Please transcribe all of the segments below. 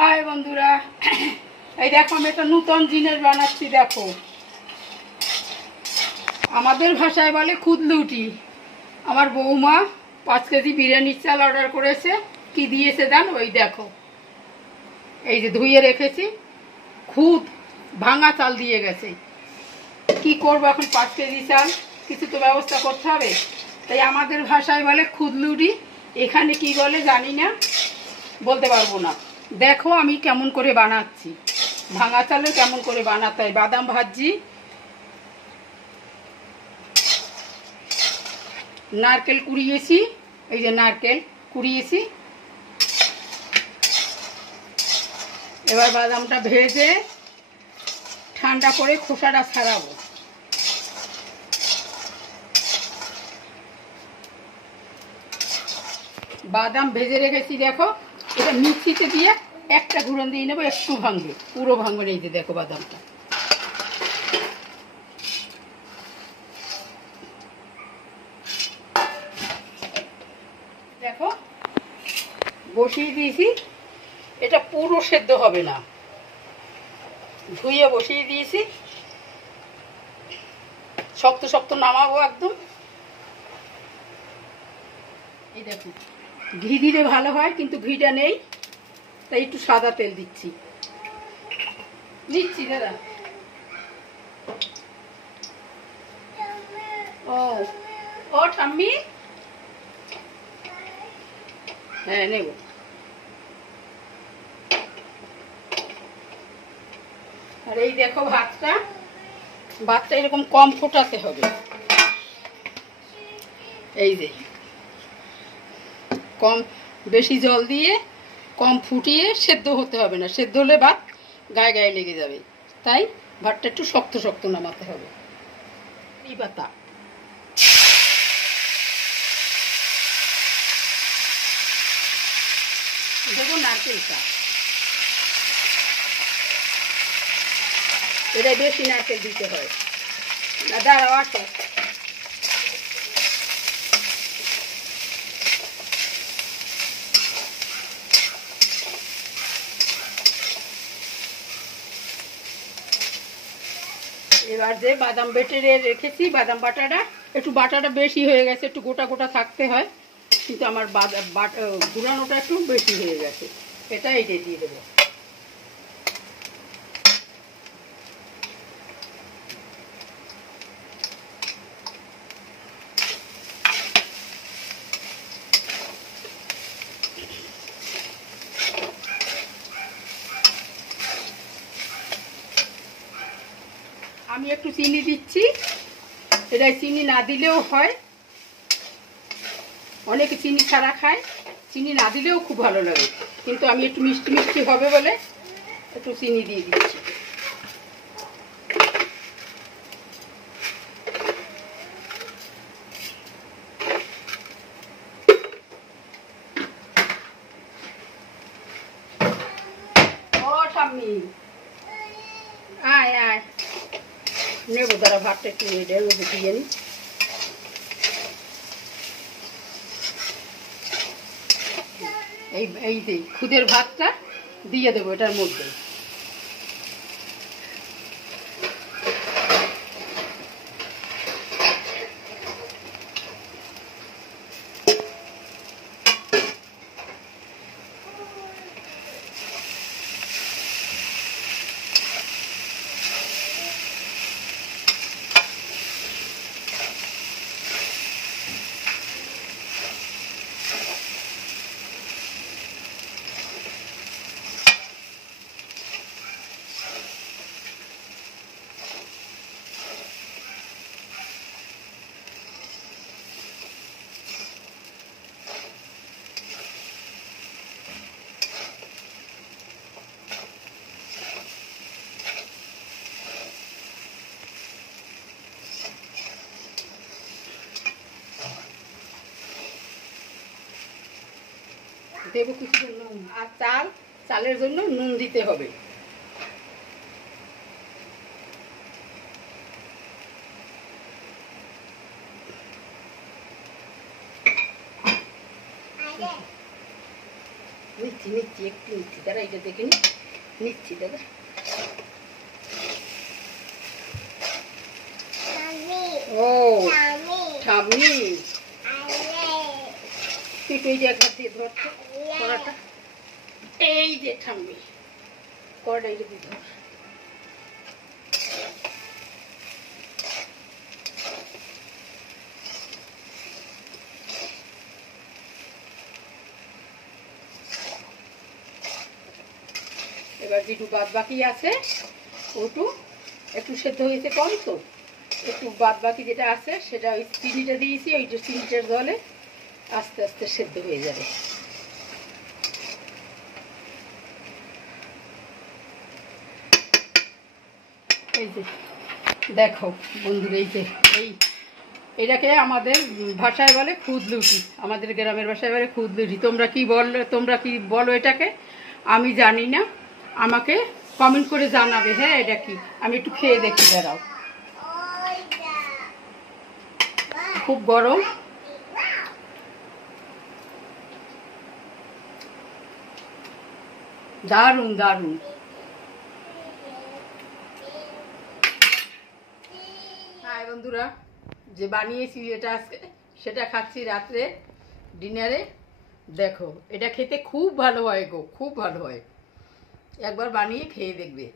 High বন্ধুরা, এই দেখো আমি একটা নতুন জিনিস বানাচ্ছি। দেখো, আমাদের ভাষায় বলে খুদলুটি। আমার বৌমা 5 কেজি বিরিয়ানির চাল অর্ডার করেছে। কি দিয়েছে জান? ওই দেখো, এই যে ধুয়ে রেখেছি, খুদ ভাঙা চাল দিয়ে গেছে। কি করবো এখন? 5 কেজি চাল, কিছু তো ব্যবস্থা করতে হবে। তাই আমাদের ভাষায় বলে খুদলুটি, এখানে কি বলে জানি না, বলতে পারবো না। দেখো আমি কেমন করে বানাচ্ছি, ভাঙা চালে কেমন করে বানাতে হয়। বাদাম ভাজি, নারকেল কুড়িয়েছি, এই যে নারকেল কুড়িয়েছি। এবার বাদামটা ভেজে ঠান্ডা করে খোসাটা ছাড়াবো। বাদাম ভেজে রেখেছি, দেখো এটা মিক্সিতে দিয়ে একটা ঘুরন দিয়ে নেবো, একটু ভাঙবে, পুরো ভাঙবে না। এই যে দেখো বাদামটা, দেখো বসিয়ে দিয়েছি। এটা পুরো সেদ্ধ হবে না, ধুয়ে বসিয়ে দিয়েছি। শক্ত শক্ত নামাবো একদম। এই দেখো, ঘি দিলে ভালো হয়, কিন্তু ঘিটা নেই, তাই একটু সাদা তেল দিচ্ছি। দিচ্ছি দাদা। ও ও ঠাম্মি, হ্যাঁ নেব। আর এই দেখো ভাতটা এরকম কম ফোটাতে হবে। এই যে কম, বেশি জল দিয়ে কম ফুটিয়ে সেদ্ধ হতে হবে না, সেদ্ধ হলে ভাত গায়ে গায়ে লেগে যাবে। তাই ভাতটা একটু শক্ত শক্ত নামাতে হবে। এই পাতা দেবো, নারকেলটা এটা বেশি নারকেল দিতে হয় না। দাঁড়াও আসো, এবার যে বাদাম বেটে রেখেছি, বাদাম বাটাটা একটু বাটাটা বেশি হয়ে গেছে, একটু গোটা গোটা থাকতে হয়, কিন্তু আমার গুঁড়ানোটা একটু বেশি হয়ে গেছে। এটা এই দিয়ে দেবো। আমি একটু চিনি দিচ্ছি, এটা চিনি না দিলেও হয়, অনেকে চিনি ছাড়া খায়, চিনি না দিলেও খুব ভালো লাগে, কিন্তু আমি একটু মিষ্টি মিষ্টি হবে বলে একটু চিনি দিয়ে দিচ্ছি। ও ঠাম্মি, আয় আয়, নেবো দাঁড়া, ভাতটা একটু এর মধ্যে দিয়ে নি। এই যে খুদের ভাতটা দিয়ে দেবো এটার মধ্যে। দেবো কিছু নুন, আর চালের জন্য নুন দিতে হবে। দিচ্ছি। নিচ্ছি একটু নিচ্ছি, দাঁড়া এটা দেখে নিচ্ছি দাদা। ও ঠাম্মি, তুই তুই যে একবার দিয়ে ধরতো কড়াটা, এই যে ঠাম্মি কড়াটা এই যে দিয়ে ধর। এবার যেটু বাদ বাকি আছে ওটু একটু সেদ্ধ হয়েছে কম, তো একটু বাদ বাকি যেটা আছে সেটা ওই চিনিটা দিয়েছি, ওই যে চিনিটার জলে আস্তে আস্তে সেদ্ধ হয়ে যাবে। এই যে দেখো বন্ধুরা, এই যে এটাকে আমাদের ভাষায় বলে খুদলুটি, আমাদের গ্রামের ভাষায় বলে খুদলুটি। তোমরা কি বলো এটাকে আমি জানি না, আমাকে কমেন্ট করে জানাবে। হ্যাঁ এটা কি, আমি একটু খেয়ে দেখি, দাঁড়াও। খুব গরম, দারুণ দারুণ। হ্যাঁ বন্ধুরা, যে বানিয়েছি এটা আজকে সেটা খাচ্ছি রাত্রে ডিনারে। দেখো এটা খেতে খুব ভালো হয় গো, খুব ভালো হয়, একবার বানিয়ে খেয়ে দেখবে।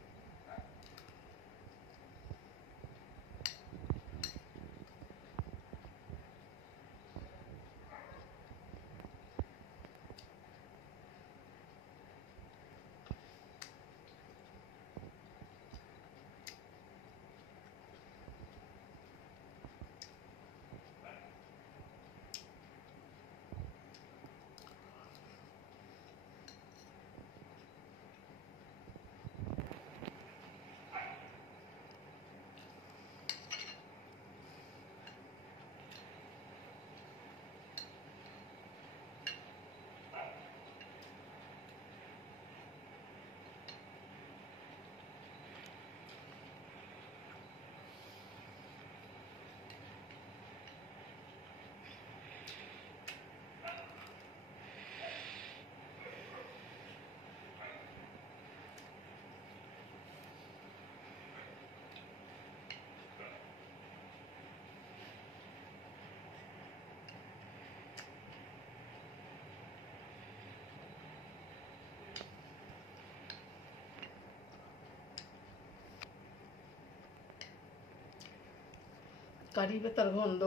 কারি পাতার গন্ধ,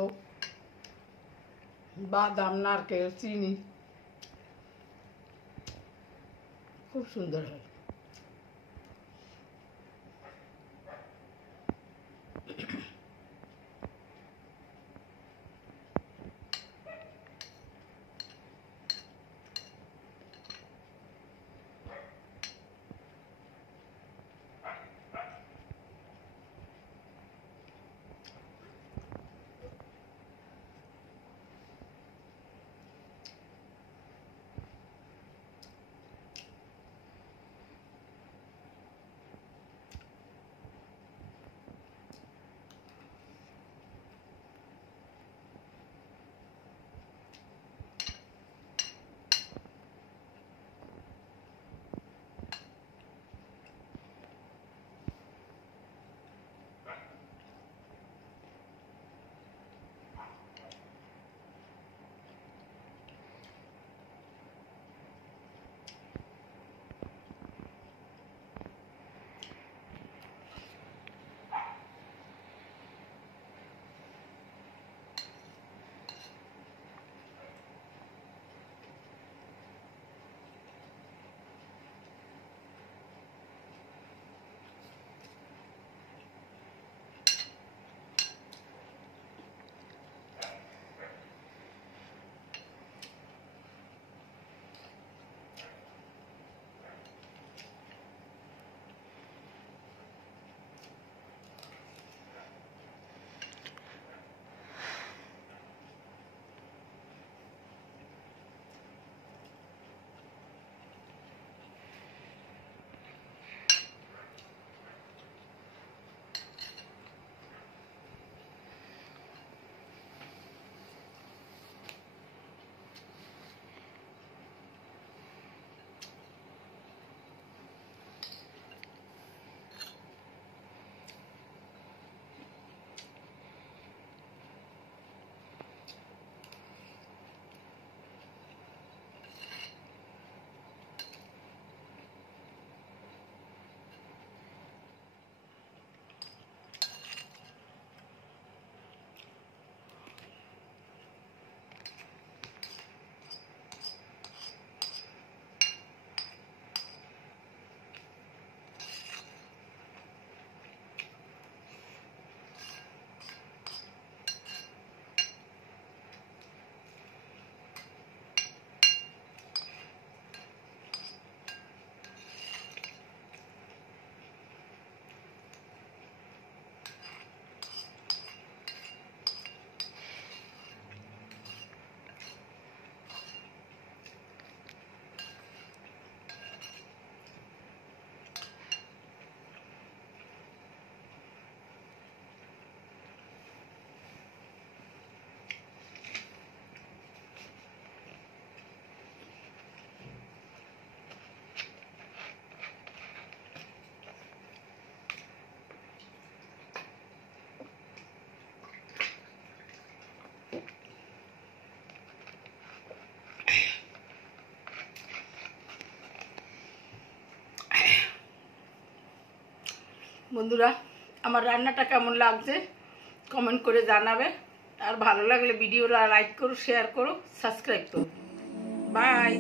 বাদাম, নারকেল, চিনি, খুব সুন্দর হয়। বন্ধুরা, আমার রান্নাটা কেমন লাগছে কমেন্ট করে জানাবে। আর ভালো লাগলে ভিডিওটা লাইক করো, শেয়ার করো, সাবস্ক্রাইব করো। বাই।